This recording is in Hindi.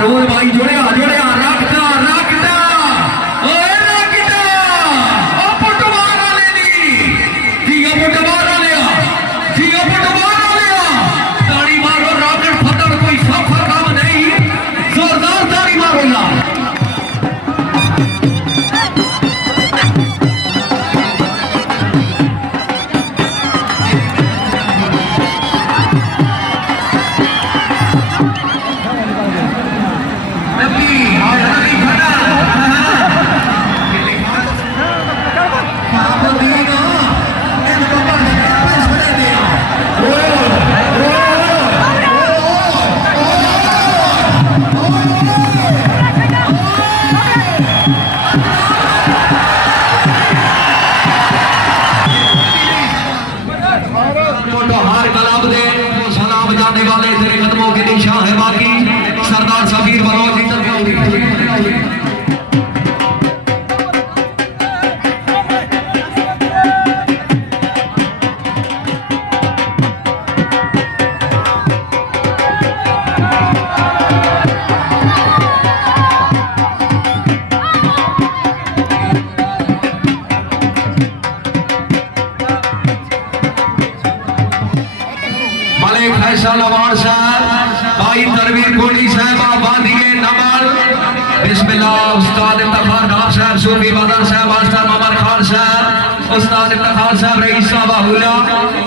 रोल भाई जोड़े रखता रखता ओए रखता ओ फुटबाल लेनी जी ओ फुटबाल लिया जी ओ फुटबाल लिया ताड़ी मारो रॉकेट फतर कोई सफर काम नहीं जोरदार ताड़ी मारो ना वाले तेरे कदमों के निशान है बाकी सरदार सबीर बलोच भाई तरवीर कोड़ी साहब बांधिए नंबर बिस्मिल्लाह उस्ताद इफ्तार खान साहब सूफी बदर साहब मास्टर मामर खान साहब उस्ताद इफ्तार खान साहब रईस साहब